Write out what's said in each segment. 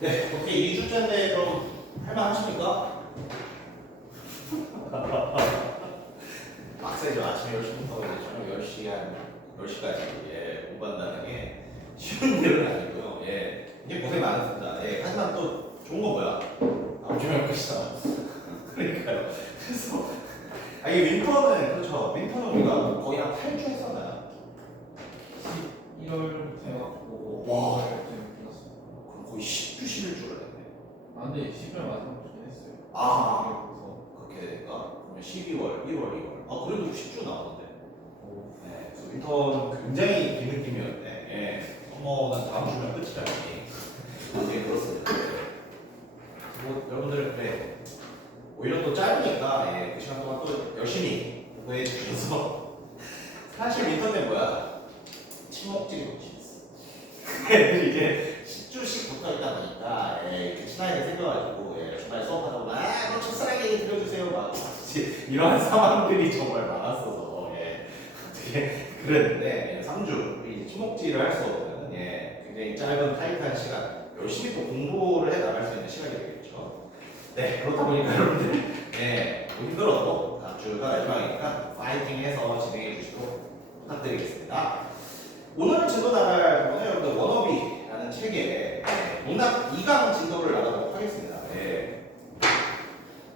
네, 오케이. 2주째인데 좀 할만하십니까? 빡세죠. 아침 10시부터 이제 저녁 10시 한 10시까지 공부한다는 게 쉬운 일은 아니고요. 이게 고생 많았습니다. 하지만 또 좋은 건 뭐야? 다음 주면 끝이다. 그러니까요. 그래서 이게 윈터는 그렇죠. 윈터는 우리가 거의 한 8주 했었나요? 1월 해갖고 와. 끝났어요. 그럼 거의 10주 11주를 했네. 아 근데 10월 마지막 주긴 했어요. 아. 그래서 그렇게 되니까 그러면 12월, 1월, 2월. 그래도 10주 나오는데. 오, 그래서 윈터는 굉장히 긴 느낌이었는데, 서머는 다음 주면 끝이라니. 그렇습니다. 여러분들 오히려 또 짧으니까 그 시간 동안 또 열심히 공부해 주셔서 사실 윈터 때 뭐야? 친목질이 넘치겠어. 이게 10주씩 붙어 있다 보니까 친하게 생겨가지고 주말에 수업하다 보면 뭐 첫사랑에 들려주세요 막 이런 상황들이 정말 많았어서 어떻게 그랬는데 3주 우리 친목질을 할 수 없는 굉장히 짧은 타이트한 시간 열심히 또 공부를 해 나갈 수 있는 시간이 되겠죠. 네, 그렇다 보니까 여러분들 뭐 힘들어도 다음 주가 마지막이니까 파이팅해서 진행해 주시도록 부탁드리겠습니다. 오늘 진도 나갈 부분은 여러분들 워너비라는 책에 문학 2강 진도를 나가도록 하겠습니다.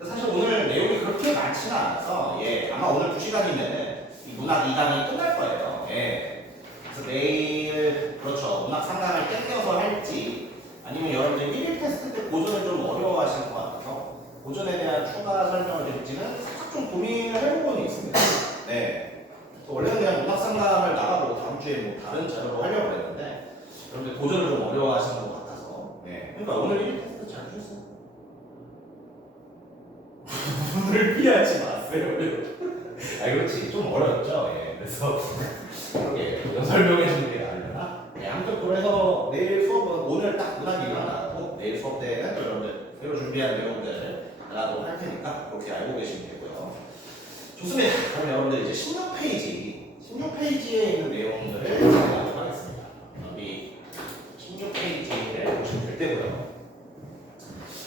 사실 오늘 내용이 그렇게 많지는 않아서 아마 오늘 2시간이면 이 문학 2강이 끝날 거예요. 그래서 내일 그렇죠. 문학 3강을 땡겨서 할지 아니면 여러분들 1일 테스트 때 고전을 좀 어려워하실 것 같아서 고전에 대한 추가 설명을 드릴지는 살짝 좀 고민을 해보고는 있습니다. 원래는 그냥 문학 3강을 나가고 다음 주에 뭐 다른 자료로 하려고 했는데 여러분들 고전을 좀 어려워하시는 것 같아서 그러니까 오늘 1일 테스트 잘 주셨어요. 문을 피하지 마세요. 그렇지. 좀 어렵죠. 그래서 그러게 설명해 주는 게 아니라 양쪽으로 해서 내일 수업은 오늘 딱 문학 2강 나가고 내일 수업 때는 여러분들 새로 준비한 내용들 나가도록 할 테니까 그렇게 알고 계시면 되고요. 좋습니다. 그럼 여러분들 이제 16페이지에 있는 내용들을 진행하도록 하겠습니다. 여기 16페이지를 보시면 될 때고요.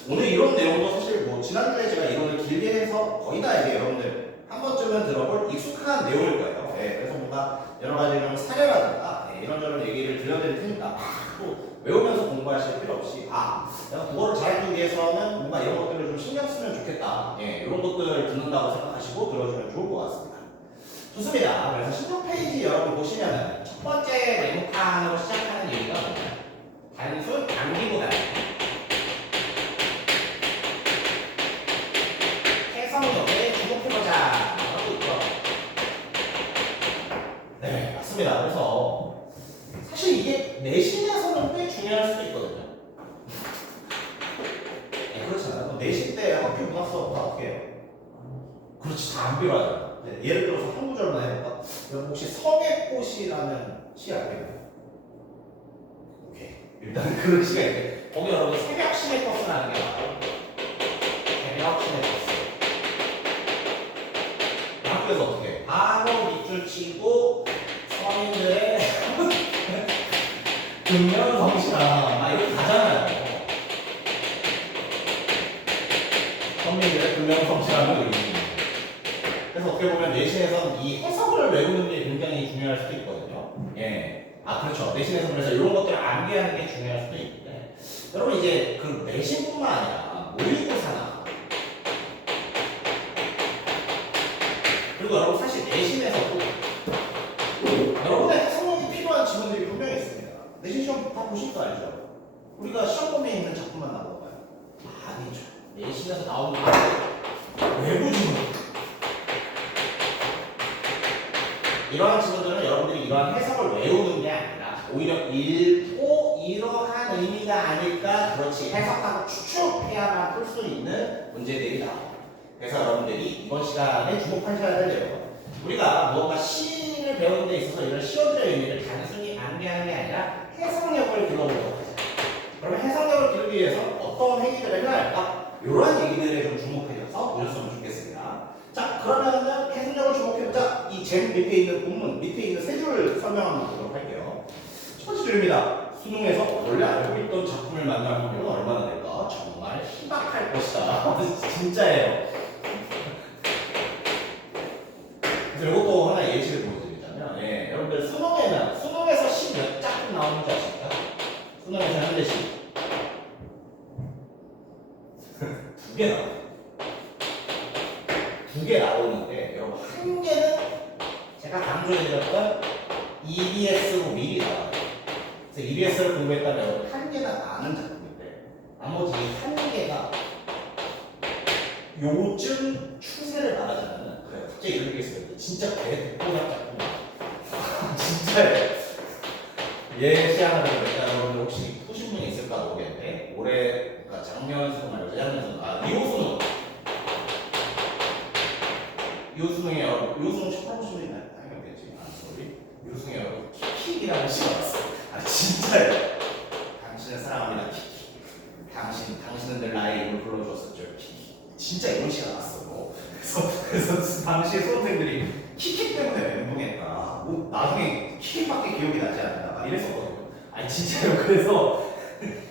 오늘 이론 내용도 사실 뭐 지난주에 제가 이론을 길게 해서 거의 다 이제 여러분들 한 번쯤은 들어볼 익숙한 내용일 거예요. 그래서 뭔가 여러 가지 좀 사례라든가 이런저런 얘기를 들려드릴 테니까 또 외우면서 공부하실 필요 없이 내가 국어를 잘하기 위해서는 뭔가 이런 것들을 좀 신경 쓰면 좋겠다. 이런 것들을 듣는다고 생각하시고 들어주면 좋을 것 같습니다. 좋습니다. 그래서 16페이지 여러분 보시면은 첫 번째 네모칸으로 시작하는 얘기가 뭐냐면 단순 암기보다 해석력에 주목해보자 라고 있죠. 네, 맞습니다. 그래서 사실 이게 내신에서는 꽤 중요할 수도 있거든요. 그렇잖아요. 내신 때 학교 문학 수업 어떻게 해요? 그렇지, 다 안 배워요. 예를 들어서 한 구절만 해볼까? 여러분 혹시 성의꽃이라는 시 알겠나요? 오케이. 일단 그런 시가 있는데 거기 여러분 새벽 시내버스라는 게 나와요. 새벽 시내버스. 학교에서 어떻게 해? 바로 밑줄 치고 서민들의 금명성시랑 이렇게 가잖아요. 서민들의 금명성시라는 의미. 그래서 어떻게 보면 내신에서는 이 해석을 외우는 게 굉장히 중요할 수도 있거든요. 그렇죠. 내신에서 그래서 이런 것들을 암기하는 게 중요할 수도 있는데 여러분 이제 그 내신뿐만 아니라 모의고사나 그리고 여러분 사실 내신에서도 여러분의 해석력이 필요한 지문들이 분명히 있습니다. 내신 시험 다 보실 거 알죠? 우리가 시험 범위에 있는 작품만 나와봐요. 아니죠. 내신에서 나오는 외부 지문. 이러한 지문들은 여러분들이 이러한 해석을 외우는 게 아니라 오히려 읽고 이러한 의미가 아닐까 그렇지 해석하고 추측해야만 풀 수 있는 문제들이 나와요. 그래서 여러분들이 이번 시간에 주목하셔야 될 내용은 우리가 무언가 시를 배우는 데 있어서 이런 시어들의 의미를 단순히 암기하는 게 아니라 해석력을 길러보도록 하죠. 그러면 해석력을 기르기 위해서 어떤 행위들을 해야 할까? 이러한 얘기들에 좀 주목해서 보셨으면 좋겠습니다. 자, 그러면은 해석력을 주목해보자. 이 제 밑에 있는 본문, 밑에 있는 세 줄을 설명하면 보도록 할게요. 첫 번째 줄입니다. 수능에서 원래 알고 있던 작품을 만나보면 얼마나 될까? 정말 희박할 것이다. 진짜예요. 그래서 이것도 하나 예시를 보여드리자면, 예, 여러분들 수능에서 10몇 작품 나오는지 아십니까? 수능에서 현대시 2개 나와요. 2개 나오는데, 여러분 한 개는 제가 강조해드렸던 EBS로 미리 나와요. 그래서 EBS를 공부했다면 여러분 한 개가 나는 작품인데, 나머지 한 개가 요즘 추세를 말하자면, 그래 갑자기 이런 게 있어요. 진짜 대폭락 작품. 진짜예요. 예시하나 드릴까요? 여러분들 혹시 보신 분이 있을까 모르겠는데, 올해, 그러니까 작년 수능 말고 재작년 수능, 이호수능. 이호수능에 여러분, 이호수능 처음 보신 분이 당연히겠지. 소리. 이호수능에 여러분, 킥킥이라는 시가 왔어요. 진짜예요. 당신을 사랑합니다. 킥킥. 당신은 늘 나의 이름을 불러주었었죠. 킥킥. 진짜 이런 시가 나왔어. 그래서 당시에 수험생들이 킥킥 때문에 멘붕했다. 뭐 나중에 킥킥밖에 기억이 나지 않는다. 막 이랬었거든요. 아니 진짜요. 그래서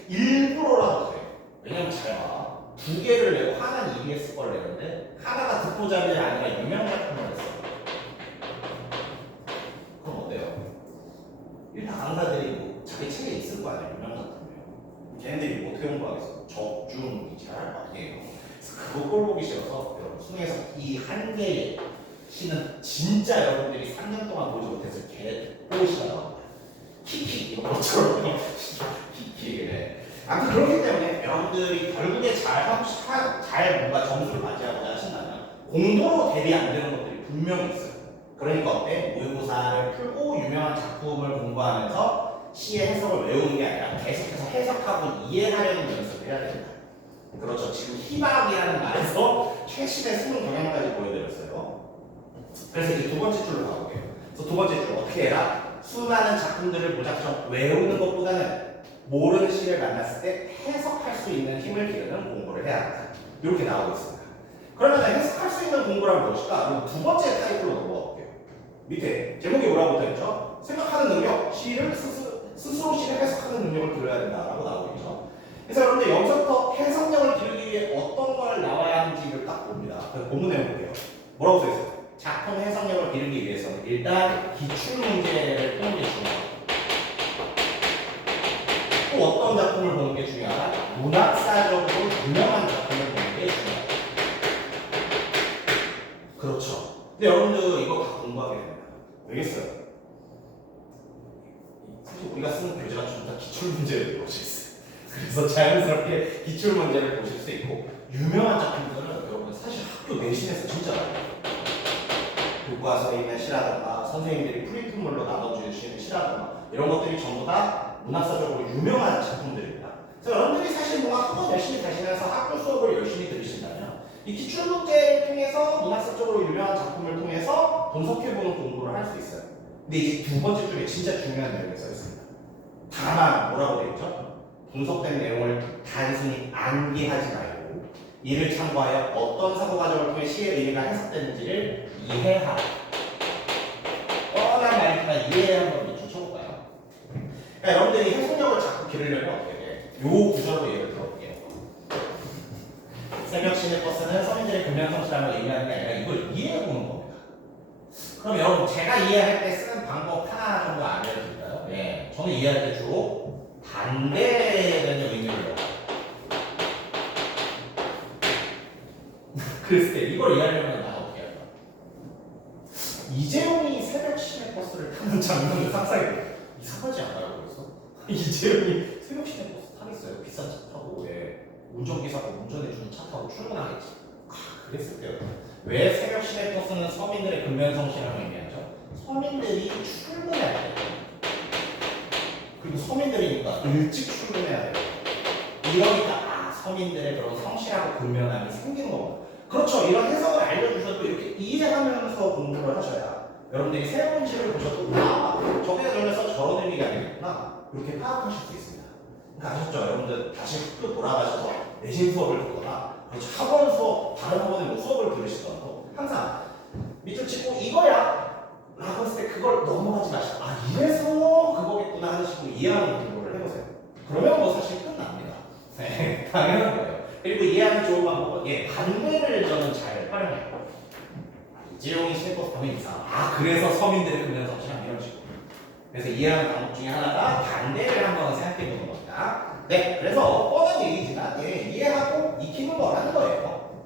일부러라도 돼. 왜냐면 잘 봐. 2개를 내고 하나는 EBS 걸 내는데 하나가 듣보잡이 아니라 유명 작품을 했어. 그럼 어때요? 일단 강사들이 뭐 자기 책에 있을 거 아니야. 유명 작품이에요. 걔네들이 뭐 어떻게 공부하겠어? 적중 잘할 거 아니에요. 그래서 그거 꼴 보기 싫어서 여러분 수능에서 이 한 개의 시는 진짜 여러분들이 3년 동안 보지 못했을 개뽀시가 나옵니다. 키키 이런 것처럼 키키. 네. 아무튼 그렇기 때문에 여러분들이 결국에 잘 뭔가 점수를 맞이하고자 하신다면 공부로 대비 안 되는 것들이 분명히 있어요. 그러니까 어때? 모의고사를 풀고 유명한 작품을 공부하면서 시의 해석을 외우는 게 아니라 계속해서 해석하고 이해하려는 연습을 해야 됩니다. 그렇죠. 지금 희박이라는 말에서 최신의 수능 경향까지 보여드렸어요. 그래서 이제 두 번째 줄로 가볼게요. 그래서 두 번째 줄 어떻게 해라? 수많은 작품들을 무작정 외우는 것보다는 모르는 시를 만났을 때 해석할 수 있는 힘을 기르는 공부를 해야 한다. 이렇게 나오고 있습니다. 그러면 해석할 수 있는 공부란 무엇일까? 그럼 두 번째 타입으로 넘어가 볼게요. 밑에 제목이 뭐라고 되어있죠? 생각하는 능력, 시를 스스로 시를 해석하는 능력을 기르어야 된다라고 나오고 있죠. 그래서 여러분들 여기서부터 해석력을 기르기 위해 어떤 걸 나와야 하는지를 딱 봅니다. 그래서 본문 내용 볼게요. 뭐라고 써있어요? 작품 해석력을 기르기 위해서는 일단 기출문제를 푸는 게 중요하고 또 어떤 작품을 보는 게 중요하다? 문학사적으로 유명한 작품을 보는 게 중요하다. 그렇죠. 근데 여러분들 이거 다 공부하게 됩니다. 왜겠어요? 사실 우리가 쓰는 교재가 전부 다 기출문제를 보실 수 있어요. 그래서 자연스럽게 기출문제를 보실 수 있고 유명한 작품들은 여러분 사실 학교 내신에서 진짜 많아요. 교과서에 있는 시라든가 선생님들이 프리품물로 나눠주시는 시라든가 이런 것들이 전부 다 문학사적으로 유명한 작품들입니다. 그래서 여러분들이 사실 뭔가 학원 열심히 가시면서 학교 수업을 열심히 들으신다면 이 기출문제를 통해서 문학사적으로 유명한 작품을 통해서 분석해보는 공부를 할 수 있어요. 근데 이제 두 번째 쪽에 진짜 중요한 내용이 써 있습니다. 다만 뭐라고 되어 있죠? 분석된 내용을 단순히 암기하지 말고 이를 참고하여 어떤 사고 과정을 통해 시의 의미가 해석되는지를 이해하라. 뻔한 말이지만 이해 한번 밑줄 쳐볼까요? 그러니까 여러분들이 해석력을 자꾸 기르려면 어떻게 돼? 요 구절로 예를 들어볼게요. 새벽시내 버스는 서민들의 근면성실함을 의미하는 게 아니라 이걸 이해해보는 겁니다. 그럼 여러분 제가 이해할 때 쓰는 방법 하나 정도 알려드릴까요? 네, 저는 이해할 때 주로 반대되는 의미를 넣어요. 그랬을 때 이걸 이해하려면 나 어떻게 할까? 이재용이 새벽 시내 버스를 타는 장면을 상상해요. 이상하지 않아요? 그래서 이재용이 새벽 시내 버스 타겠어요? 비싼 차 타고 왜 운전기사가 운전해주는 차 타고 출근하겠지? 그랬을 때요. 왜 새벽 시내 버스는 서민들의 근면성실함을 의미하죠? 서민들이 출근해야 돼요. 그리고 서민들이니까 일찍 출근해야 돼요. 이러니까 서민들의 그런 성실하고 근면함이 생기는 거거든요. 그렇죠. 이런 해석을 알려주셔도 이렇게 이해하면서 공부를 하셔야 여러분들이 새 문제를 보셔도 저게 들면서 저런 의미가 되겠구나 이렇게 파악하실 수 있습니다. 그러니까 아셨죠? 여러분들 다시 학교 돌아가셔서 내신 수업을 듣거나 그렇죠. 학원 수업, 다른 학원에 뭐 수업을 들으시더라도 항상 밑줄 치고 이거야 라고 했을 때 그걸 넘어가지 마시고 이래서 그거겠구나 하시고 이해하는 공부를 해보세요. 방법은 반대를 저는 잘 활용해요. 이재용이 실버스 범위 이상. 그래서 서민들의 금연 섭취랑 이런 식으로. 그래서 이해하는 방법 중에 하나가 반대를 한번 생각해 보는 겁니다. 네, 그래서 뻔한 얘기지만 이해하고 익히는 거라는 거예요.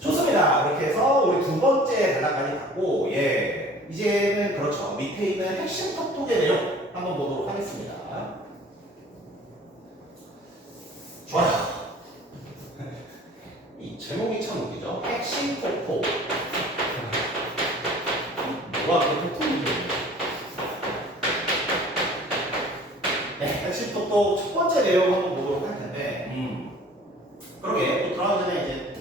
좋습니다. 그렇게 해서 우리 두 번째 단락까지 봤고, 이제는 그렇죠. 밑에 있는 핵심 톡톡의 내용 한번 보도록 하겠습니다. 좋아요. 이 제목이 참 웃기죠? 핵심 톡톡. 뭐가 그렇게 톡톡이죠? 네, 핵심 톡톡 첫 번째 내용 한번 보도록 할 텐데, 그러게, 또 들어가기 전에 이제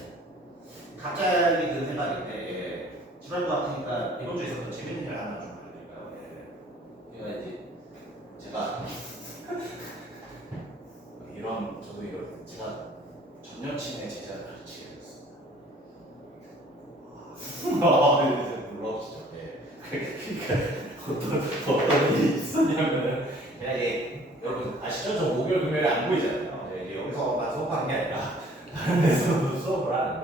갑자기 든 생각인데, 지루할 것 같으니까 이번 주에 있었던 재밌는 일 하나 좀 알려드릴까요? 제가 이제, 제가 저도 이거 제가 전 여친의 제자를 가르치게 됐습니다. 놀라우시죠? 그러니까 어떤 일이 있었냐면, 제가 이제 여러분 아시죠? 저 목요일 금요일에 안 보이잖아요. 이제 여기서만 수업하는 게 아니라 다른 데서도 수업을 하는데,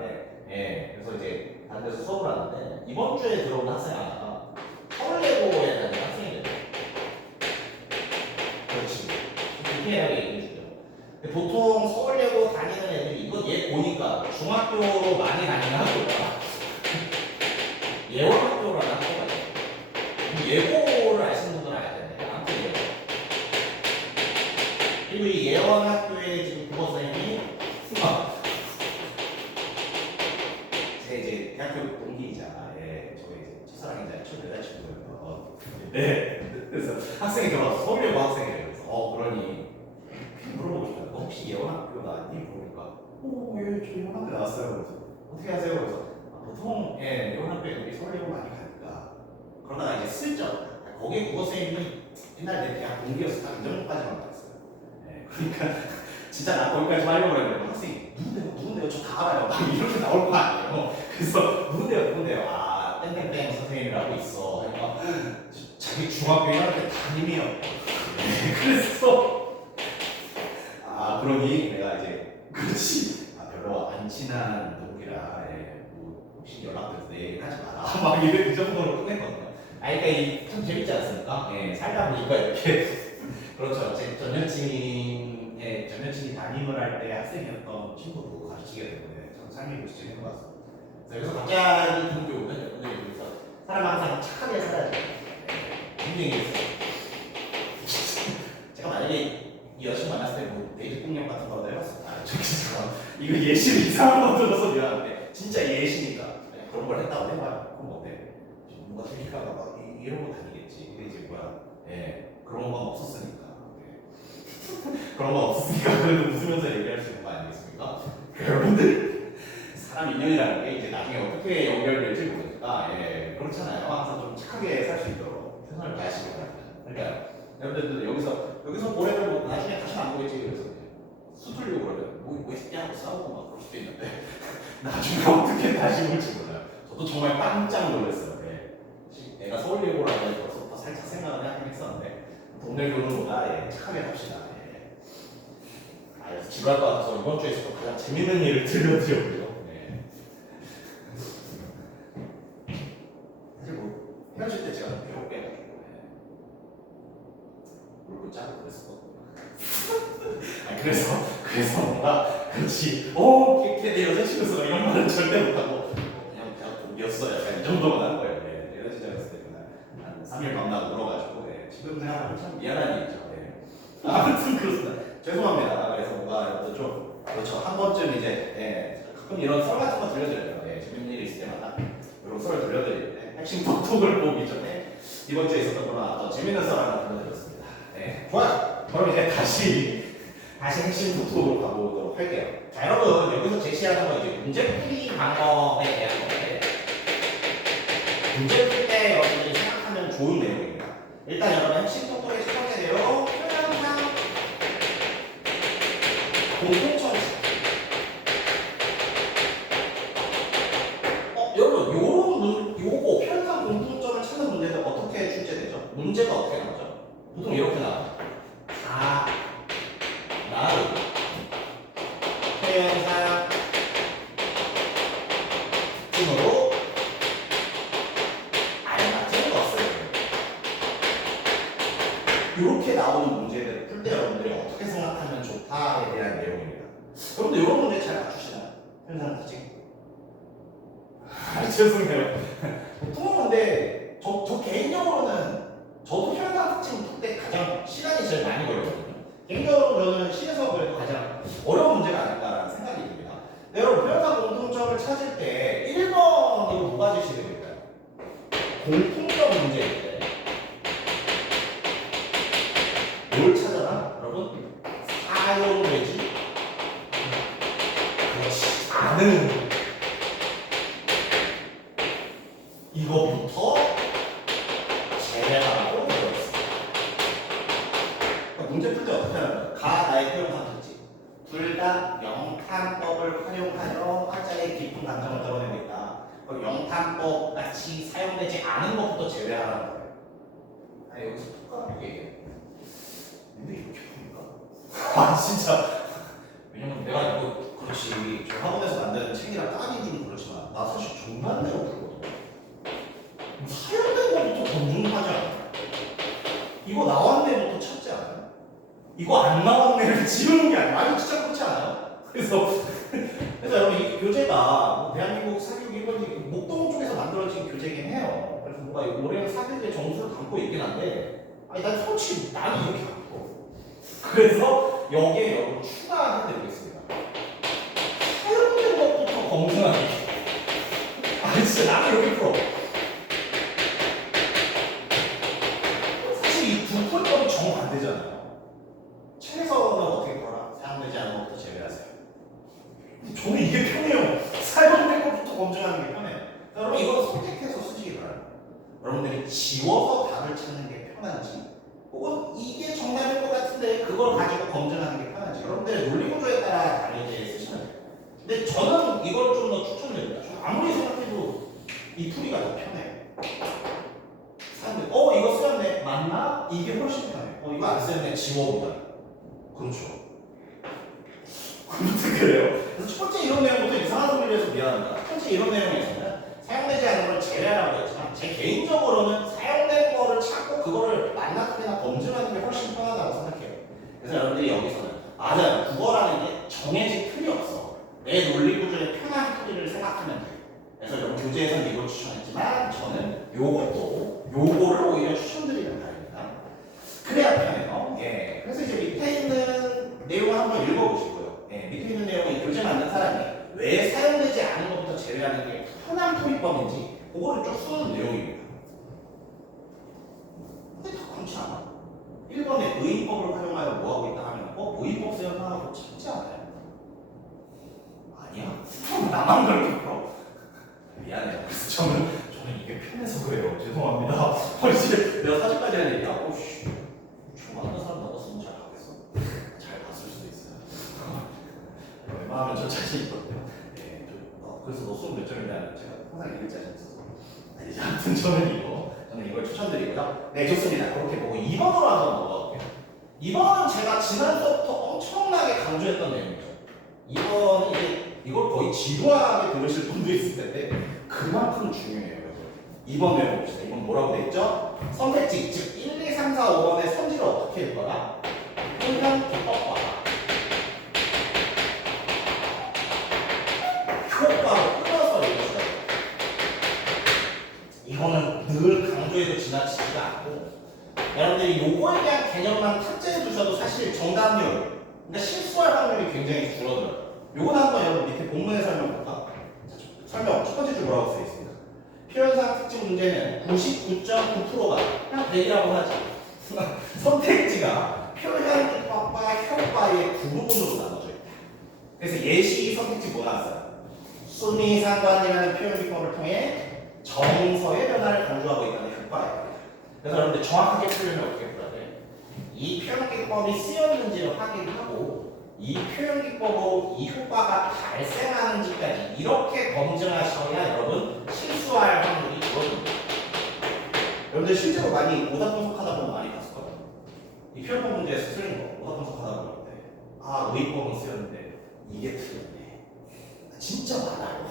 그래서 이제 다른 데서 수업을 하는데 이번 주에 들어온 학생 하나가 서울예고에 다니는 학생이래요. 그렇지. 디테일하게 얘기해 주죠. 보통 서울예고 다니는 애들이 이거 얘 보니까 중학교로 많이 다니는 학교가 예원학교라는 학교가 있어요. 예고를 아시는 분들은 알아야 되는데 아무튼 예고. 그리고 이 예원학교에 지금 국어 선생님이 제 이제 대학교 동기이자 저희 이제 첫사랑이자 첫 여자친구예요. 그래서 학생이 들어와서 서울예고 학생이래요. 그래서 그러니 물어보고 싶어요. 너 혹시 예원학교 나왔니? 그러니까 저 예원학교 나왔어요. 그래서 어떻게 하세요? 그래서 보통 예원학교에 우리 서울예고 많이 가니까 그러다가 이제 슬쩍 거기 국어 선생님이 옛날에 내 대학 동기였어. 딱 이 정도까지만 봤어요. 그러니까 진짜 나 거기까지 하려고 그랬는데 학생이 누군데요? 저 다 알아요. 막 이렇게 나올 거 아니에요. 그래서 누군데요? 땡땡땡 선생님이라고 있어. 그러니까 자기 중학교 1학년 때 담임이요. 그래서 그러니 내가 이제 그렇지. 별로 안 친한 동기라 뭐 혹시 연락돼서 내 얘기는 하지 마라. 막 이래 이 정도로 끝냈거든요. 그러니까 참 재밌지 않습니까? 살다 보니까 이렇게 그렇죠. 제 전 여친이 담임을 할 때 학생이었던 친구도 가르치게 되는데 참 삶이 그렇게 재밌는 것 같습니다. 그래서 갑자기 드는 게 오면 여기서 사람 항상 착하게 살아야 돼요. 무슨 얘기했어요? 제가 만약에 이 여친 만났을 때 뭐 데이트 폭력 같은 거라도 해봤어. 이거 예시를 이상한 거 들어서 미안한데 진짜 예시니까 그런 걸 했다고 해봐요. 그럼 어때? 뭔가 생각하가 막 이러고 다니겠지. 근데 이제 그런 건 없었으니까. 그런 건 없었으니까 그래도 웃으면서 얘기할 수 있는 거 아니겠습니까? 여러분들 사람 인연이라는 게 이제 나중에 어떻게 연결될지 모르니까 그렇잖아요. 항상 좀 착하게 살 수 있도록 최선을 다하시기 바랍니다. 그러니까 여러분들 여기서 보내면 뭐 나중에 다시 안 보겠지. 그래서 수틀리고 그러면 뭐 새끼하고 싸우고 막 그럴 수도 있는데 나중에 어떻게 다시 볼지 몰라요. 저도 정말 깜짝 놀랐어요. 내가 서울예고라고 해서 살짝 생각을 하긴 했었는데 동네 교수보다 착하게 합시다. 그래서 지루할 것 같아서 이번 주에 있어서 가장 재밌는 일을 들려드려보죠. 사실 뭐 헤어질 때 제가 좀 괴롭게 해가지고 물고 짜고 그랬었거든요. 그래서 뭔가 그렇지 걔 내 여자친구서 이런 말은 절대 못하고 그냥 동기였어. 약간 이 정도만 하는 거예요. 여자친구였을 때 한 3일 밤낮 울어가지고 지금 생각하면 참 미안한 일이죠. 아무튼 그렇습니다. 죄송합니다. 그래서 뭔가 좀 그렇죠. 한 번쯤 이제 가끔 이런 썰 같은 거 들려드려요. 재밌는 일이 있을 때마다 이런 썰을 들려드릴 때 핵심 톡톡을 보기 전에 이번 주에 있었던 거나 어떤 재밌는 썰 하나 들려드렸습니다. 좋아요. 그럼 이제 다시 핵심 톡톡으로 가보도록 할게요. 자, 여러분 여기서 제시하는 건 이제 문제풀이 방법에 대한 건데 문제풀 때 여러분들이 생각하면 좋은 내용입니다. 일단 여러분 핵심 톡톡의 첫 번째 내용 공통점. 여러분 요거 편의상 공통점을 찾는 문제는 어떻게 출제되죠? 문제가 어떻게 나오죠? 보통 이렇게 나와요. 다 나으 표현상 나오는 문제들을 풀 때 여러분들이 어떻게 생각하면 좋다에 대한 내용입니다. 여러분들 이런 문제 잘 맞추시나요? 현상 특징? 죄송해요. 보통은 근데 저 개인적으로는 저도 현상 특징 풀 때 가장 시간이 제일 많이 걸리거든요. 개인적으로 저는 시에서 그래도 가장 어려운 문제가 아닐까라는 생각이 듭니다. 네, 여러분 현상 공통점을 찾을 때 1번으로 뭐가 제시되고 있나요? 공통점 문제일 때 뭘 찾아라? 여러분 사용되지 그렇지 않은 이거부터 제외하라고 되어있습니다. 그러니까 문제 풀 때 어떻게 하는 거야? 가 나의 표현상 특징 둘 다 영탄법을 활용하여 화자의 깊은 감정을 드러내고 있다. 그럼 영탄법 같이 사용되지 않은 것부터 제외하라는 거예요. 아니 여기서 똑같은 얘기해. 근데 이렇게 푸니까 아 진짜 왜냐면 내가 이거 그렇지 저 학원에서 만드는 책이랑 따기 좀 그렇지만 나 사실 종반대로 풀거든. 사용된 것부터 검증하지 않아요? 이거 나왔네부터 찾지 않아요? 이거 안 나왔네를 지우는 게 아니야. 아니 진짜 그렇지 않아요? 그래서 여러분 이 교재가 뭐 대한민국 사교육 1번지 목동 쪽에서 만들어진 교재긴 해요. 그래서 뭔가 올해는 사교육의 정수를 담고 있긴 한데 아니 난 솔직히 나는 이렇게 안 풀어. 그래서 여기에 여러분 추가해드리겠습니다. 사용된 것부터 검증하기. 아니 진짜 나는 이렇게 풀어. 사실 이 두 포인트는 정반대잖아요. 책에서는 어떻게 풀어라? 사용되지 않은 것부터 제외하세요. 저는 이게 편해요. 사용된 것부터 검증하는 게 편해요. 여러분 이거는 선택해서 쓰시기 바랍니다. 여러분들이 지워서 답을 찾는 게 편한지 혹은 이게 정답일 것 같은데 그걸 가지고 검증하는 게 편한지 여러분들의 논리구조에 따라 다르게 쓰시면 돼요. 근데 저는 이걸 좀 더 추천드립니다. 저는 아무리 생각해도 이 풀이가 더 편해요. 사람들 이거 쓰였네 맞나? 이게 훨씬 편해요. 이거 안 쓰였네 지워보자. 그렇죠. 아무튼 그래요. 그래서 첫 번째 이론 내용부터 이상한 소리를 해서 미안합니다. 첫 번째 이론 내용에서는 사용되지 않은 걸 제외하라고 했지만 제 개인적으로는 사용된 거를 찾고 그거를 만나거나 검증하는 게 훨씬 편하다고 생각해요. 그래서 여러분들이 여기서는 맞아요. 국어라는 게 정해진 틀이 없어. 내 논리 구조의 편한 틀을 생각하면 돼. 그래서 여러분 교재에서는 이걸 추천했지만 저는 요거를 오히려 추천드리는 바입니다. 그래야 편해요. 예. 그래서 이제 밑에 있는 내용을 한번 읽어보시고요. 예. 밑에 있는 내용은 이 교재 만든 사람이 왜 사용되지 않은 것부터 제외하는 게 편한 풀이법인지 그거를 쭉 쓰는 내용입니다. 근데 다 그렇지 않아. 1번에 의인법을 활용하여 뭐하고 있다 하면 의인법 쓰여서 찾지 않아요? 아니야. 나만 그렇게 풀어? 미안해요. 그래서 저는 이게 편해서 그래요. 죄송합니다. 내가 사진까지 할 얘기야. 좋아하는 사람 나왔으면 잘 하겠어. 잘 봤을 수도 있어요. 웬만하면 저 자신 있거든요. 네, 그래서 너 수업 몇 점이냐? 제가 항상 읽을 자신 있어서. 아무튼 저는 이걸 추천드리고요. 네, 좋습니다. 그렇게 보고 2번으로 한번 넘어갈게요. 2번은 제가 지난 수업부터 엄청나게 강조했던 내용이죠. 2번은 이걸 거의 지루하게 들으실 분도 있을 텐데 그만큼 중요해요. 2번 내용 봅시다. 이건 뭐라고 돼 있죠? 선택지, 즉 1, 2, 3, 4, 5번의 선지를 어떻게 읽거나 표현 기법과 효과로 끊어서 읽으시다. 이거는 늘 강조해도 지나치지가 않고 여러분들이 요거에 대한 개념만 탑재해 두셔도 사실 정답률, 그러니까 실수할 확률이 굉장히 줄어들어요. 요건 한번 여러분 밑에 본문의 설명부터 설명 첫 번째 줄 뭐라고 써 있습니다. 표현상 특징 문제는 99.9%가 그냥 100이라고 하지. 선택지가 표현 기법과 효과의 두 부분으로 나눠져 있다. 그래서 예시 선택지 뭐 나왔어요? 순위상관이라는 표현 기법을 통해 정서의 변화를 강조하고 있다는 효과예요. 그래서 여러분들 정확하게 표현을 어떻게 풀어야 돼? 이 표현 기법이 쓰였는지를 확인하고 이 표현 기법으로 이 효과가 발생하는지까지 이렇게 검증하셔야 여러분 실수할 확률이 줄어듭니다. 여러분들 실제로 많이 오답 분석하다 보면 많이 봤을 거예요. 이 표현법 문제에서 틀린 거 오답 분석하다 보면 의법은 쓰였는데 이게 틀렸네. 진짜 많아요.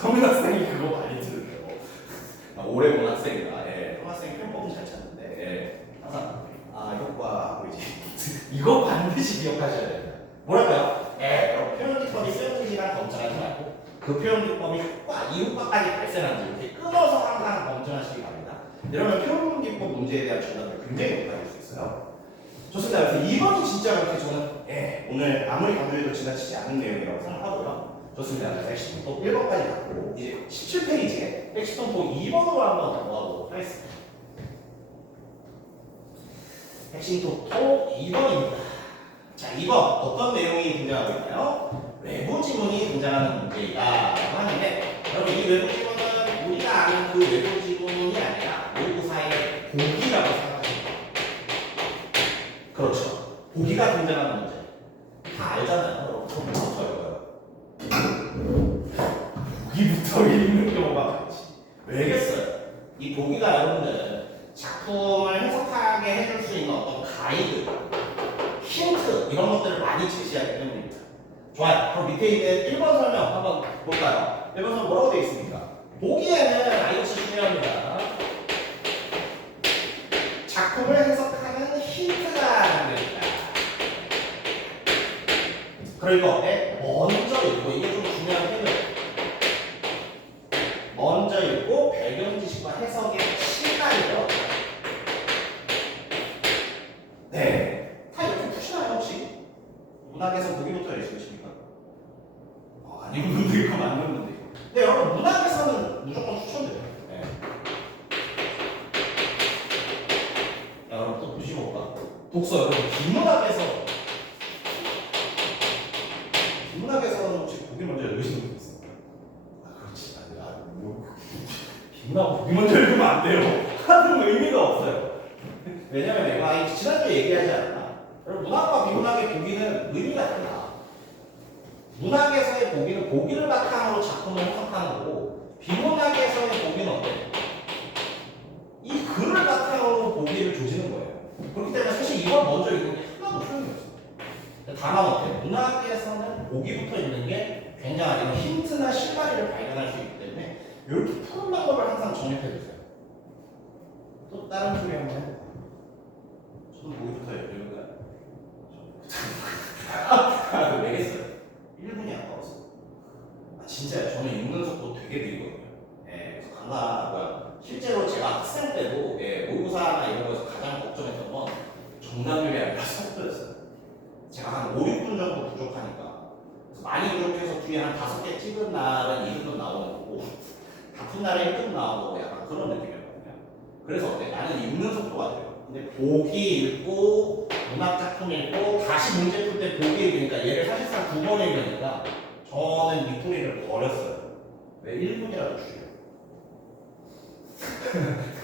성민학생이 그거 많이 틀려요. 오래 본 학생이라 성민학생이 표현법은 잘 찾는데 반드시 기억하셔야 됩니다. 뭐랄까요? 여러분 표현기법이 쓰여진 시간 검증하지 말고 그 표현기법이 효과, 이 효과까지 발생하는지 이렇게 끊어서 항상 검증하시기 바랍니다. 이러면 표현기법 문제에 대한 정답을 굉장히 높아질 수 있어요. 좋습니다. 그래서 2번이 진짜 그렇게 저는 오늘 아무리 강조해도 지나치지 않은 내용이라고 생각하고요. 좋습니다. 그래서 핵심통 1번까지 갖고 이제 17페이지에 핵심통 2번으로 한번 넘어가도록 하겠습니다. 핵심통 2번입니다. 자, 2번 어떤 내용이 등장하고 있나요? 외부 지문이 등장하는 문제이다 라고 하는데 여러분 이 외부 지문은 우리가 아는 그 외부 지문이 아니라 모의고사의 보기라고 생각하시면 돼요. 그렇죠. 보기가 등장하는 문제 다 알잖아요. 여러분 처음부터 읽어요. 보기부터 읽는 경우가 많지. 왜겠어요? 이 보기가 여러분들 작품을 해석하게 해줄 수 있는 어떤 가이드, 힌트 이런 것들을 많이 제시하기 때문입니다. 좋아요. 그럼 밑에 있는 1번 설명 한번 볼까요? 1번 설명 뭐라고 되어 있습니까? 보기에는 이것이 중요합니다. 작품을 해석하는 힌트가 담겨있다. 그리고 먼저 읽고 이게 좀 중요한 팁이에요. 먼저 읽고 배경 지식과 해석의 시간이죠. 네. 다 이렇게 푸시나요 혹시? 문학에서 보기부터 읽으십니까? 아닌 분도 있고 맞는 분도 있고. 근데 여러분 문학에서는 무조건 추천드려요. 네. 야, 여러분 또 보시고 올까? 독서 여러분 비문학에서는 혹시 보기 먼저 읽으시는 분 있습니까? 그렇지. 비문하고 보기 먼저 읽으면 안 돼요. 하는 의미가 없어요. 왜냐면 내가 지난주에 얘기하지 않았나? 여러분 문학과 비문학의 보기는 의미가 달라. 문학에서의 보기는 보기를 바탕으로 작품을 해석하는 거고 비문학에서의 보기는 어때? 이 글을 바탕으로 보기를 조지는 거예요. 그렇기 때문에 사실 이걸 먼저 읽는 게 하나도 소용이 없어요. 다만 어때? 문학에서는 보기부터 읽는 게 굉장히 힌트나 실마리를 발견할 수 있기 때문에 이렇게 푸는 방법을 항상 정립해 주세요. 또 다른 소리 한번 해볼까요? 저는 보기부터 읽는 거야. 왜겠어요? 1분이 아까웠어. 진짜요. 저는 읽는 속도 되게 느리거든요. 그래서 실제로 제가 학생 때도 모의고사나 이런 거에서 가장 걱정했던 건 정답률이 아니라 속도였어요. 제가 한 5, 6분 정도 부족하니까 그래서 많이 부족해서 뒤에 한 5개 찍은 날은 2분 나오는 거고 같은 날에 1분 나오고 약간 그런 느낌이었거든요. 그래서 어때? 나는 읽는 속도가 돼요. 근데 보기 읽고 문학 작품 읽고 다시 문제 풀 때 보기 읽으니까 얘를 사실상 2번 읽으니까 저는 이 풀이를 버렸어요. 왜 1분이라도 줄여요.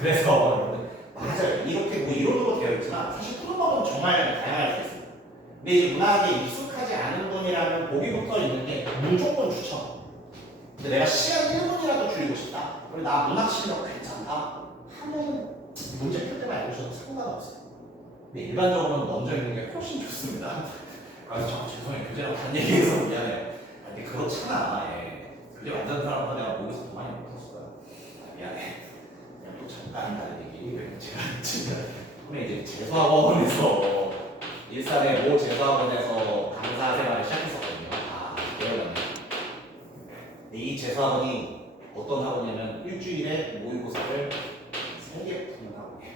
그래서 맞아요. 이렇게 뭐 이론으로 되어 있지만 사실 푸는 법은 정말 다양할 수 있습니다. 근데 이제 문학에 익숙하지 않은 분이라면 보기부터 읽는 게 무조건 추천. 근데 내가 시간 1분이라도 줄이고 싶다. 그리고 나 문학 실력 괜찮다 하면 문제 풀 때만 읽으셔도 상관없어요. 근데 일반적으로는 먼저 읽는 게 훨씬 좋습니다. 그래서 죄송해요. 교재랑 단 얘기해서 미안해요. 근데 그렇잖아. 교재 완전 사람보다 내가 모의고사 더 많이 못했을 거야. 미안해. 그냥 또 잠깐 다른 얘기. 제가 진짜 처음에 이제 재수학원에서 일산의 모 재수학원에서 강사 생활을 시작했었거든요. 그러면 이 재수학원이 어떤 학원이냐면 일주일에 모의고사를 3개 푸는 학원이에요.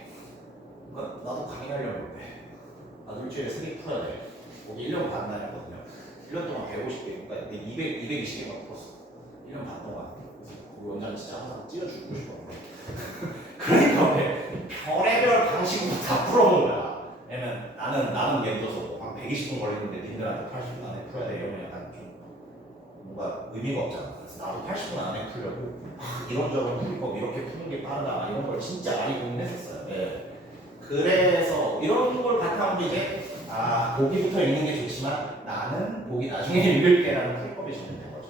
그러니까 나도 강의하려고 했는데 나도 일주일에 3개 풀어야 돼. 거기 1년 반 다녔거든요. 1년 동안 150개, 그러니까 220개만 풀었어. 1년 반 동안. 그 원장이 진짜 항상 찢어주고 싶었는데. 그러니까 별의별 방식으로 다 풀어본 거야. 왜냐면 나는 예를 들어서 한 120분 걸리는데 님들한테 80분 안에 풀어야 돼 이러면 약간 좀 뭔가 의미가 없잖아. 그래서 나도 80분 안에 풀려고 이런저런 풀법 이렇게 푸는 게 빠르다 이런 걸 진짜 많이 고민했었어요. 그래서 이런 걸 바탕으로 이제 보기부터 읽는 게 좋지만 나는 보기 나중에 읽을게라는 풀법이 정립된 거죠.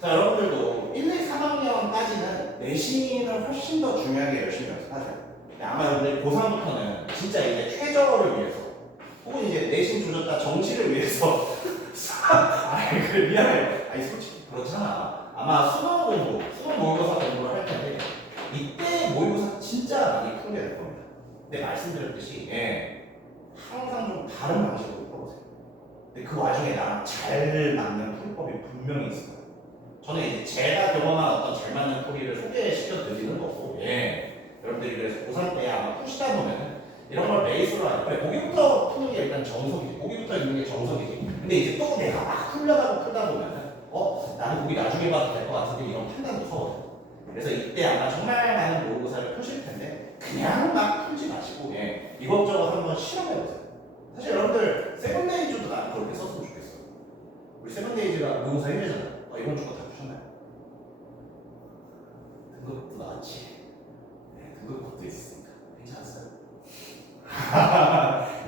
자, 여러분들도 1, 2, 3학년까지는 내신을 훨씬 더 중요하게 열심히 연습하세요. 아마 여러분들 고3부터는 진짜 이제 최저를 위해서 혹은 이제 내신 조졌다 정시를 위해서 그래 미안해. 솔직히 그렇잖아. 아마 수능 모의고사 공부를 할 텐데 이때 모의고사 진짜 많이 풀게 될 겁니다. 근데 말씀드렸듯이 항상 좀 다른 방식으로 풀어보세요. 근데 그 와중에 나랑 잘 맞는 풀법이 분명히 있어요. 저는 이제 제가 경험한 어떤 잘 맞는 풀이를 소개시켜 드리는 거고, 예. 여러분들이 그래서 고3 때 아마 푸시다 보면은 이런 걸 베이스로 하니까 거기부터 푸는 게 일단 정석이지. 거기부터 있는 게 정석이지. 근데 이제 또 내가 막 풀려가고 풀다 보면은 나는 거기 나중에 봐도 될 것 같은데 이런 판단도 서거든. 그래서 이때 아마 정말 많은 모의고사를 푸실 텐데 그냥 막 풀지 마시고 예. 이것저것 한번 실험해보세요. 사실 여러분들 세븐데이즈도 나는 그렇게 썼으면 좋겠어. 우리 세븐데이즈가 모의고사 1회잖아. 이번 주 거 다 푸셨나요? 등급도 나왔지. 네, 등급도 있으니까 괜찮았어요.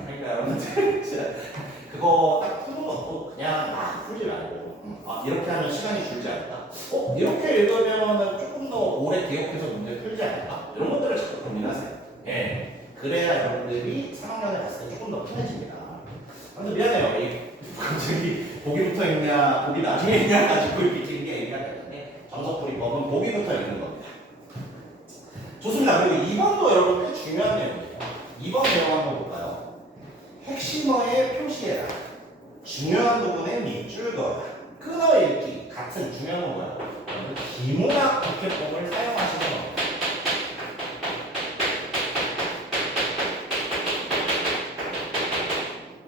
그러니까 여러분들 진짜 그거 딱 푸는 것도 그냥 막 풀지 말고 이렇게 하면 시간이 줄지 않을까? 이렇게 읽으면 조금 더 오래 기억해서 문제 풀지 않을까? 이런 것들을 자꾸 고민하세요. 예. 그래야 여러분들이 3학년에 갔을 때 조금 더 편해집니다. 근데 미안해요. 갑자기 보기부터 읽냐, 보기 나중에 읽냐 가지고 이렇게 길게 얘기가 되는데 정석풀이법은 보기부터 읽는 겁니다. 좋습니다. 그리고 2번도 여러분 꽤 중요한 내용이에요. 2번 내용 한번 볼까요? 핵심어의 표시해라. 중요한 부분에 밑줄 그어라. 끊어 읽기 같은 중요한 건 뭐야? 기문학 독해법을 사용하시는 겁니다.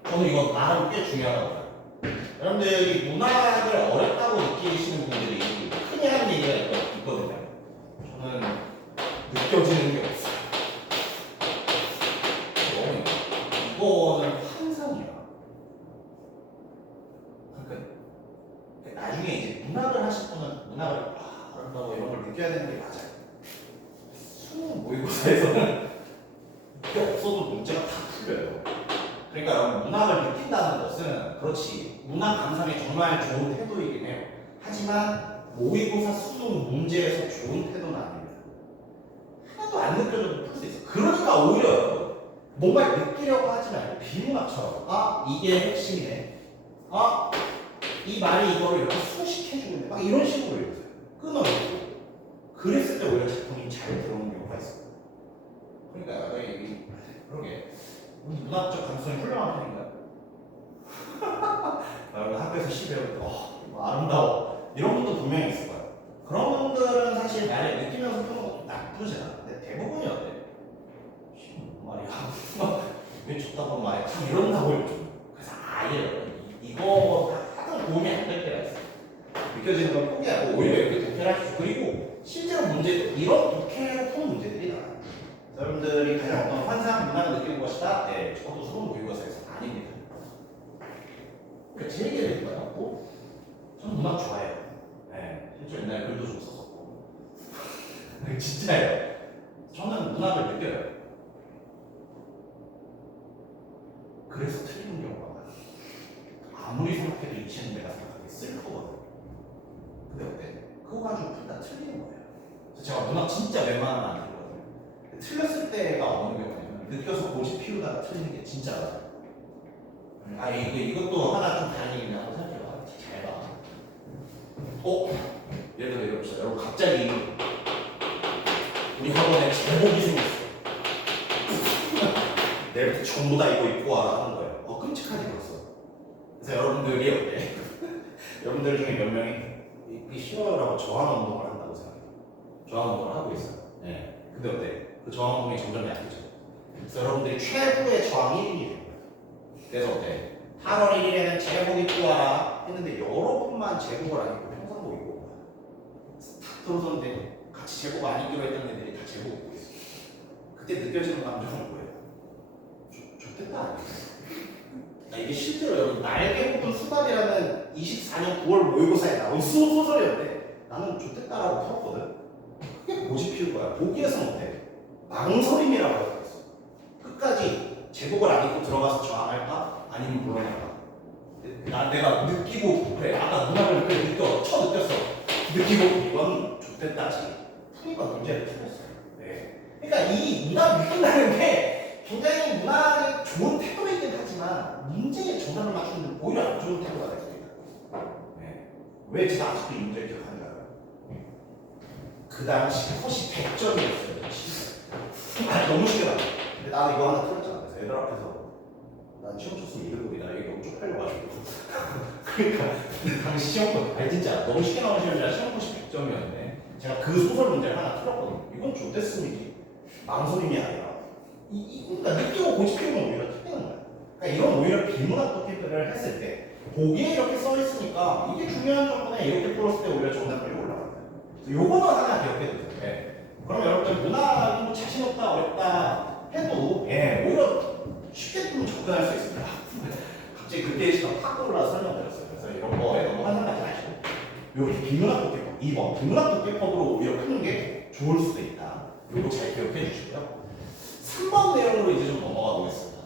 저는 이거 나름 꽤 중요하다고 봐요. 여러분들이 문학을 어렵다고 느끼시는 분들이 흔히 하는 얘기가 있거든요. 저는 느껴지는 게 없어요. 이거는 환상이야. 그러니까 나중에 이제 문학을 하실 분은 문학을 어렵다고 이런 걸 느껴야 되는 게 맞아요. 수능 모의고사에서는 그게 없어도 문제가 다 풀려요. 그러니까 여러분 문학을 느낀다는 것은 그렇지 문학 감상에 정말 좋은 태도이긴 해요. 하지만 모의고사 수능 문제에서 좋은 태도는 아닙니다. 하나도 안 느껴져도 풀 수 있어. 그러니까 오히려 뭔가 느끼려고 하지 말고 비문학처럼 이게 핵심이네. 이 말이 이거를 이렇게 수식해주고 있네. 막 이런 식으로 읽으세요. 끊어내고 그랬을 때 오히려 작품이 잘 들어오는 경우가 있어요. 그러니까 그러게 문학적 감성이 훌륭한 편인가요? 여러분 학교에서 시 배울 때 아름다워 이런 분도 분명히 있을 거예요. 그런 분들은 사실 말을 느끼면서 푸는 것도 나쁘지 않아. 근데 대부분이 어때? 말이야 왜 좋다고 말해 참 이런다고 읽죠. 그래서 아예 이거 하여튼 도움이 안 될 때가 있어. 느껴지는 걸 포기하고 오히려 이렇게 독해를 하시죠. 그리고 실제로 문제도 이런 독해로 푸는 문제들이 나와요. 여러분들이 가장 어떤 환상 문학을 느끼는 것이다. 네, 저도 수능 모의고사에서 아닙니다. 그러니까 제 얘기를 해볼까요? 저는 문학 좋아해요. 네, 실제 옛날에 글도 좀 썼었고. 진짜예요. 저는 문학을 느껴요. 그래서 틀리는 경우가 많아요. 아무리 생각해도 이 친구 내가 생각하기 슬프거든. 근데 어때? 그거 가지고 풀다 틀리는 거예요. 그래서 제가 문학 진짜 웬만하면 안 들거든요. 틀렸을 때가 어느 경우냐면 느껴서 고집 피우다가 틀리는 게 진짜 많아요. 이것도 하나 좀 다른 얘기긴 하고 생각해봐. 잘 봐. 예를 들어 이럽시다. 여러분 갑자기 우리 학원에 제목이 생겼어. 내일부터 전부 다 이거 입고 와라 하는 거예요. 끔찍하게 들었어. 그래서 여러분들이 어때? 여러분들 중에 몇 명이 입기 싫어요라고 저항 운동을 한다고 생각해요. 저항 운동을 하고 있어요. 네. 근데 어때? 그 저항 운동이 점점 약해져. 그래서 여러분들이 최고의 저항 1인이 된 거예요. 그래서 어때? 8월 1일에는 제복 입고 와라 했는데 여러분만 제복을 안 입고 평상복 입고 온 거야. 탁 들어섰는데 같이 제복 안 입기로 했던 애들이 다 제복 입고 있어. 그때 느껴지는 감정은 뭐예요? 좋겠다 아니에요? 이게 실제로 여러분 날개 뽑은 수갑이라는 24년 9월 모의고사에 나온 소설이었는데 나는 좋겠다라고 풀었거든. 그게 고집 피울 거야. 보기에서는 어때? 망설임이라고 했어. 끝까지 제복을 안 입고 들어가서 저항할까? 아니면 물러날까? 내가 느끼고 그래 아까 문학을 그렇게 느꼈어. 느끼고 이건 좋겠다지. 푸니까 문제를 풀었어요. 네. 그러니까 이 문학 믿는다는 게 굉장히 문학이 좋은 태도이긴 하지만 문제에 정답을 맞추는 오히려 안 좋은 태도가 될 수 있다. 네. 왜 제가 아직도 이 문제를 기억하는지 알아요? 그 당시 컷이 100점이었어요. 너무 쉽게 나왔어. 근데 나는 이거 하나 틀었잖아. 그래서 애들 앞에서 난 시험 쳤으면 이글거리다. 이게 너무 쪽팔려가지고. 그러니까 당시 시험권 아니 진짜 너무 쉽게 나온 시험이라 시험 보시 100점이었는데 제가 그 소설 문제를 하나 틀었거든요. 이건 좋댔음이지 망설임이 아니라 그러니까 느끼고 고집피우면 오히려 틀리는 거야. 그러니까 이런 오히려 비문학 토픽을 했을 때 보기에 이렇게 써 있으니까 이게 중요한 점분에 이렇게 풀었을 때 오히려 정답률이 올라갑니다. 요거는 하나 기억해 두세요. 네. 그럼 여러분들 문학이 뭐 자신 없다 어렵다 해도 오히려 쉽게 좀 접근할 수 있습니다. 갑자기 그때 시간 확 올라서 설명드렸어요. 그래서 이런 거에 너무 환상하지 마시고 요렇게 비문학 토픽 2번 비문학 토픽법으로 오히려 푸는 게 좋을 수도 있다. 요거 잘 기억해 주시고요. 3번 내용으로 이제 좀 넘어가 보겠습니다.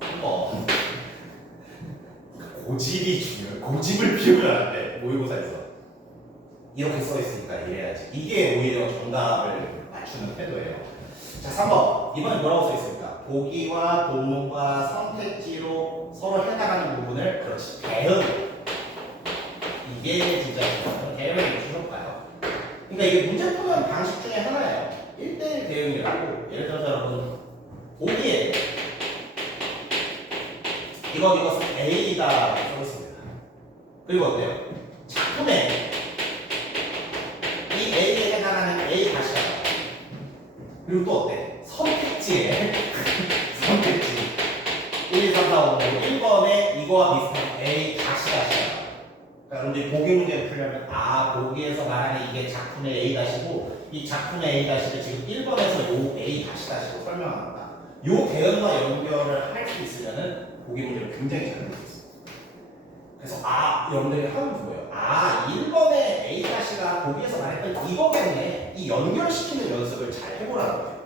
3번 고집이 중요해요. 고집을 피우려는데 모의고사에서 이렇게 써 있으니까 이래야지. 이게 오히려 정답을 맞추는 태도예요. 자, 3번 이번에 뭐라고 써 있습니까? 보기와 본문과 선택지로 서로 해당하는 부분을 그렇지 대응. 이게 진짜 대응이 주셨까요? 그러니까 이게 문제 푸는 방식 중에 하나예요. 1대1 대응이라고. 예를 들어서 여러분 보기에 이것은 A다 써있습니다. 그리고 어때요? 작품에 이 A에 해당하는 A 다시가 그리고 또 어때? 선택지에 선택지 1, 2, 3, 4, 5, 1번에 이거와 비슷한 A 다시가 그러니까 여러분들이 보기 문제를 풀려면 보기에서 말하는 이게 작품의 A 다시고 이 작품의 A 다시를 지금 1번에서 요 A 다시로 설명합니다. 요 대응과 연결을 할 수 있으면은 보기 문제를 굉장히 잘 풀 수 있습니다. 그래서 여러분들이 하면 뭐예요? 1번에 A 다시가 보기에서 말했던 이거겠네. 이 연결시키는 연습을 잘 해보라는 거예요.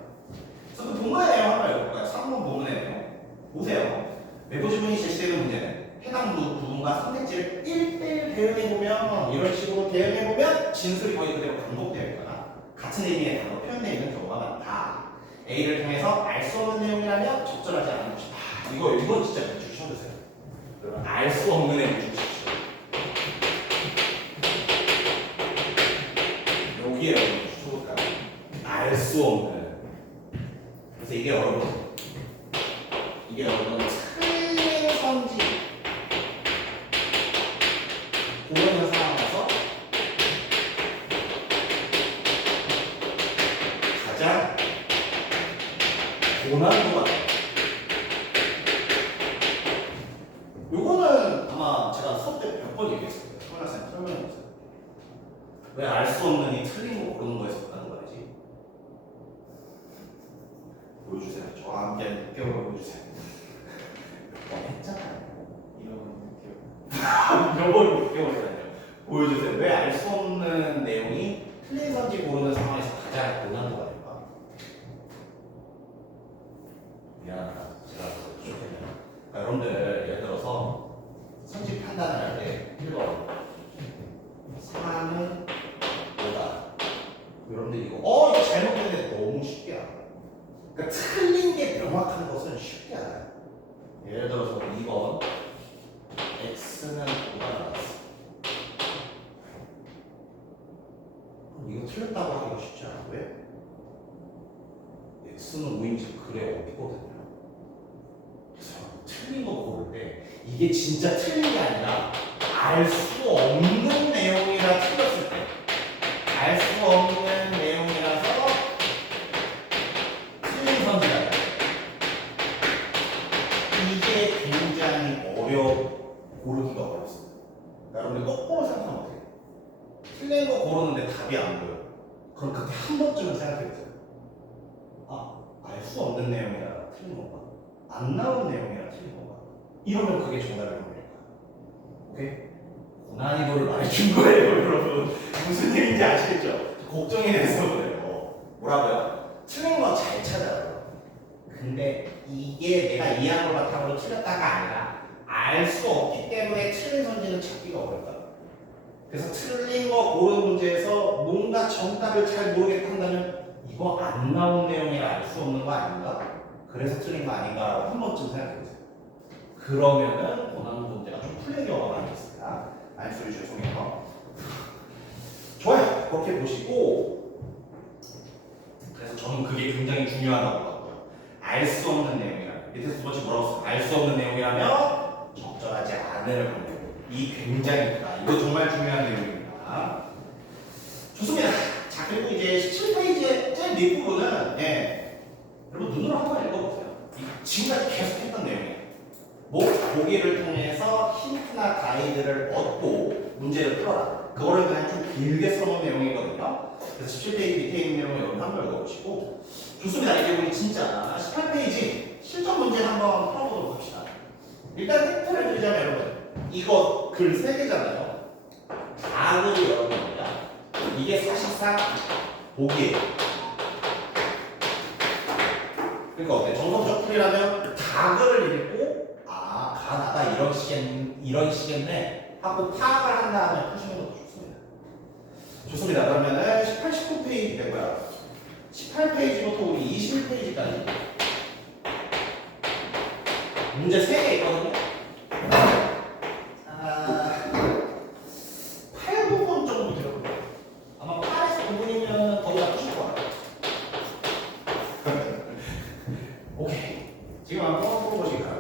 그래서 그 본문의 내용 한번 읽어볼까요? 3번 본문의 내용 보세요. 외부 지문이 제시되는 문제는 해당 부분과 선택지를 1대1 대응해보면 이런 식으로 대응해보면 진술이 거의 그대로 반복되어 있거나 같은 의미의 단어 표현되어 있는 경우가 많다. A를 통해서 알 수 없는 내용이라면 적절하지 않은 것이다. 이거 진짜 대충 쳐주세요. 여러분 알 수 없는 내용 좀 치시죠. 여기에 여러분 쳐볼까요? 알 수 없는. 그래서 이게 여러분 틀린 선지 고르는 상황에서 가장 고난도가 요거는 아마 제가 수업 때 몇 번 얘기했습니다. 초등학생 설명해보세요. 왜 알 수 없는 이 틀린 거 고르는 거에서 끝나는 거지? 보여주세요. 저와 함께 느껴보고 보여주세요. 했잖아요. 이런 걸 느껴보세요. 보여주세요. 왜 알 수 없는 내용이 틀린 선지 고르는 상황에서 가장 고난도가 될까? 미안하다. 제가 부족했네요. 그러니까 여러분들 예를 들어서 선지 판단을 할 때 1번 3은 뭐다. 여러분들 이거 잘못됐는데 너무 쉽게 알아요. 그러니까 틀린 게 명확한 것은 쉽게 알아요. 예를 들어서 2번 X는 뭐가 나왔어. 이거 틀렸다고 하기가 쉽지 않아. 왜? X는 5인지 글에 없거든요. 그래서 틀린 거 고를 때 이게 진짜 틀린 게 아니라 알 수 없는 내용이라 틀렸을 때 알 수 없는 내용이라서 틀린 선지가 이게 굉장히 고르기가 어렵습니다. 여러분들 거꾸로 생각하면 어때요? 틀린 거 고르는데 답이 안 보여. 그럼 그때 한 번쯤은 생각해보세요. 알 수 없는 내용이라 틀린 건가? 안 나온 내용이라 틀린 건가? 이러면 그게 정답일 겁니다. 오케이? 고난이도를 말해준 거예요, 여러분. 무슨 얘기인지 아시겠죠? 걱정이 돼서 그래요. 뭐라고요? 틀린 거 잘 찾아요. 근데 이게 내가 이해한 걸 바탕으로 틀렸다가 아니라 알 수 없기 때문에 틀린 선지는 찾기가 어렵다. 그래서 틀린 거 고르는 문제에서 뭔가 정답을 잘 모르겠다 한다면 이거 안 나온 내용이라 알 수 없는 거 아닌가? 그래서 틀린 거 아닌가라고 한 번쯤 생각해보세요. 그러면은 고난도 문제가 좀 풀린 경우가 많이 있습니다. 말소리 죄송해요. 좋아요. 그렇게 보시고 그래서 저는 그게 굉장히 중요하다고 봤고요. 알 수 없는 내용이라면 밑에서 두 번째 뭐라고 써? 알 수 없는 내용이라면 적절하지 않을 확률. 이 굉장히 크다. 이거 정말 중요한 내용입니다. 좋습니다. 자 그리고 이제 17페이지의 제일 밑부분은 여러분 눈으로 한번 읽어보세요. 지금까지 계속 했던 내용이에요. 보기를 통해서 힌트나 가이드를 얻고 문제를 풀어라. 그거를 그냥 좀 길게 써놓은 내용이거든요. 그래서 17페이지 밑에 있는 내용을 여러분 한번 읽어보시고 좋습니다. 이제 우리 진짜 18페이지 실전 문제 한번 풀어보도록 합시다. 일단 힌트를 드리자면 여러분 이거 글 3개잖아요. 다글이 여러분입니다. 이게 사실상 보기예요. 그러니까 어때? 정석적 풀이라면 다글을 읽고 가나가 이런 시겠네 하고 파악을 한 다음에 푸시는 것도 좋습니다. 좋습니다. 그러면은 18, 19페이지 되고요. 18페이지부터 우리 21페이지까지 문제 3개 있거든요. 8부분 정도 들어볼게요. 아마 8에서 9분이면 거의 다 푸실 거예요. 오케이. 지금 한번 풀어보시기 바랍니다.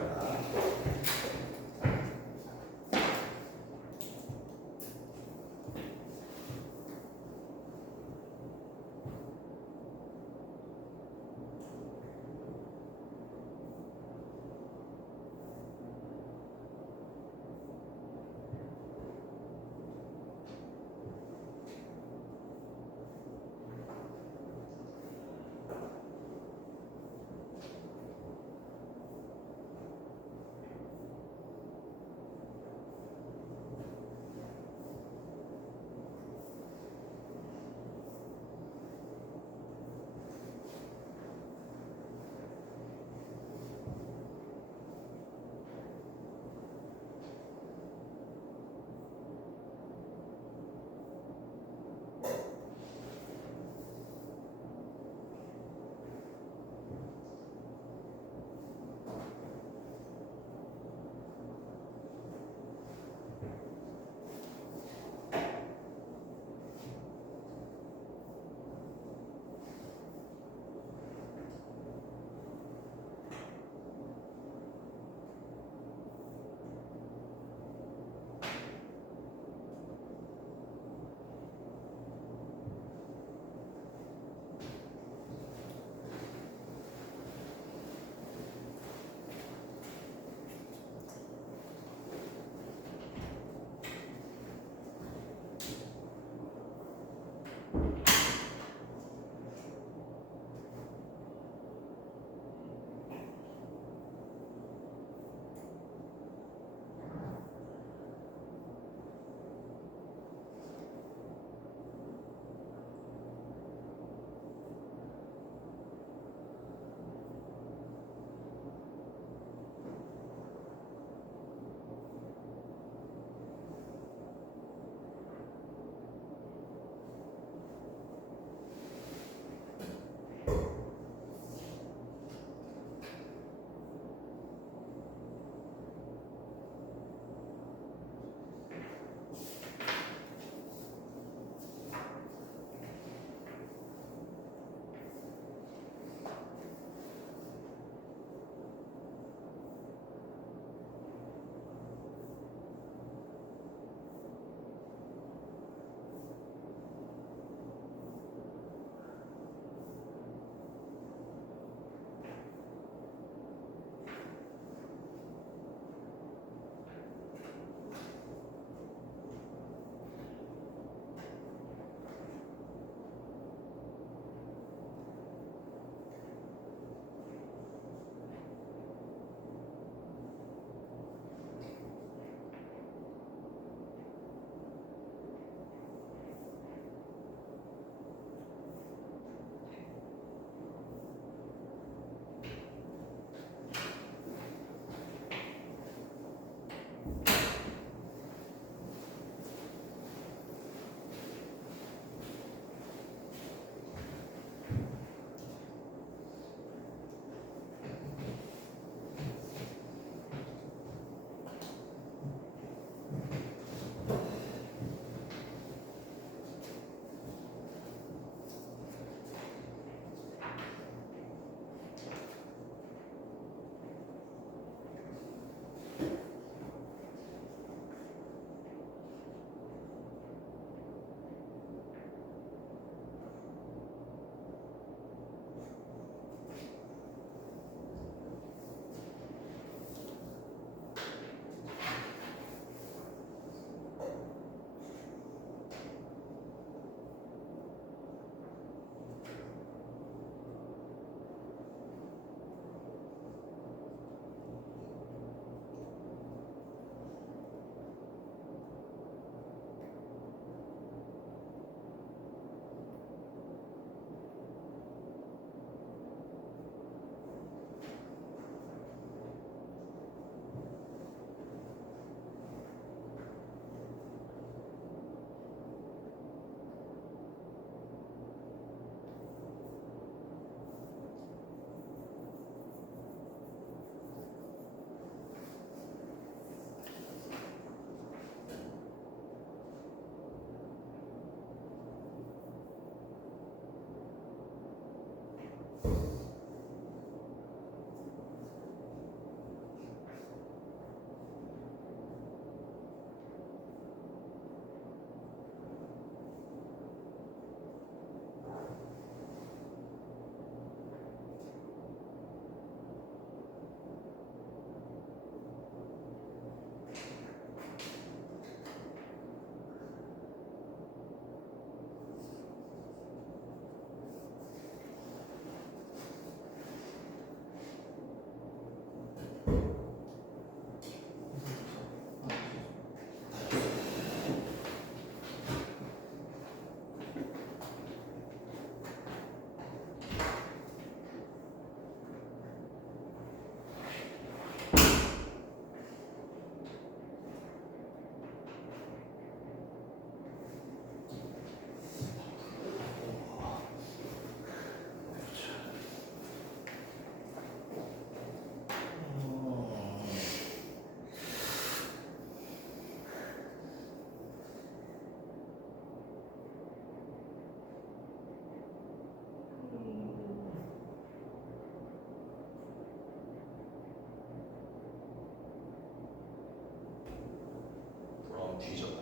뒤졌다.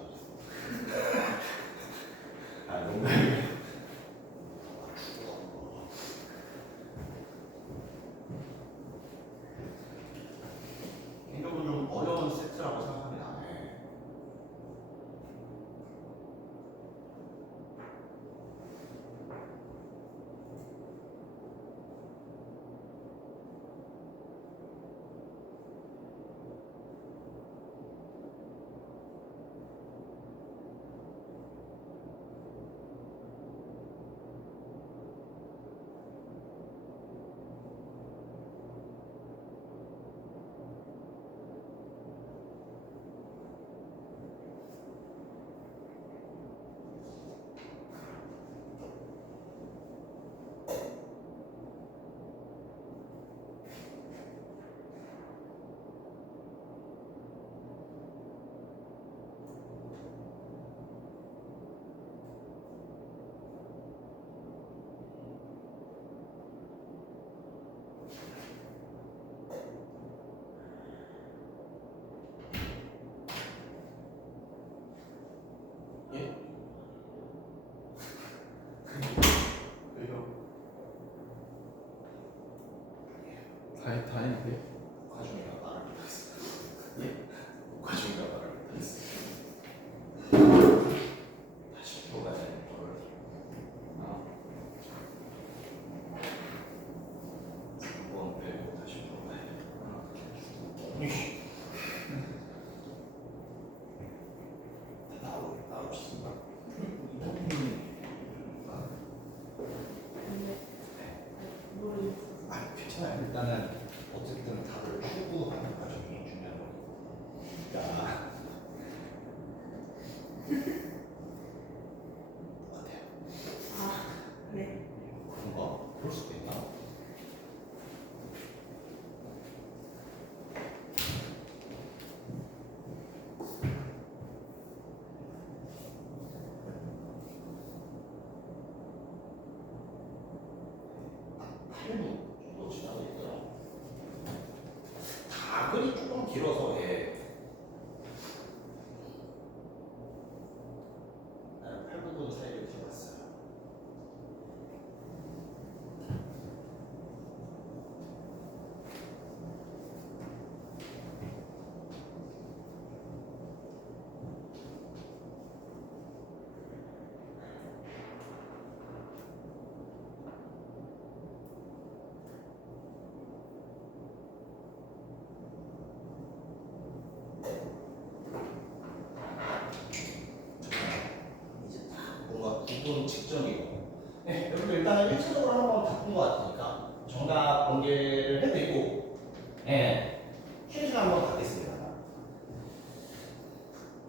아 농담이에요. 개인적으로 좀 어려운 세트라고 생각합니다. 네. 예? 왜요? 다 했는데. 과중이가 말을 못했어. 예? 과중이가 말을 못했어. 다시 들어가야 되는 거를. 아, 3번 빼고 다시 들어가야 돼. 나오셨습니다. 아, 괜찮아요. 일단은 어쨌든 답을 추구하는 과정이 중요한 거고. 자, 어때요? 네. 그런가? 그럴 수도 있나? 한 8분 정도 지나고 있고요. 다글이 조금 길어서 나는 8분 사이를 지났어요. 이제 딱 뭔가 기본 직전이고. 네, 여러분들 일단은 1차적으로 한번 바꾼 것 같으니까 정답 공개를 해드리고, 네, 쉬는 시간 한번 갖겠습니다.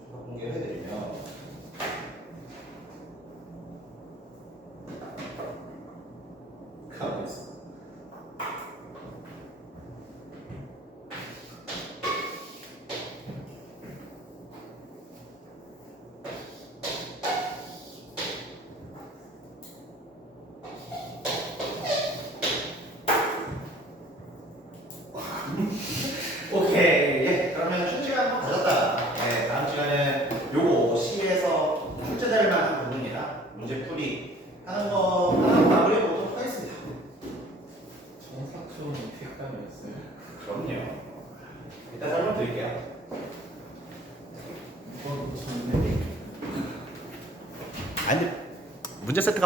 정답 공개를 해드리면 가만히 있어. 오케이. 예. 그러면 쉬는 시간 한번 가졌다가 다음 시간에 요거 시에서 출제될 만한 부분이나 문제 풀이 하는 거 하나 마무리해 보도록 하겠습니다. 정사촌 택감이었어요. 그럼요. 이따 설명드릴게요. 이건 무슨 아니 근데 문제 세트가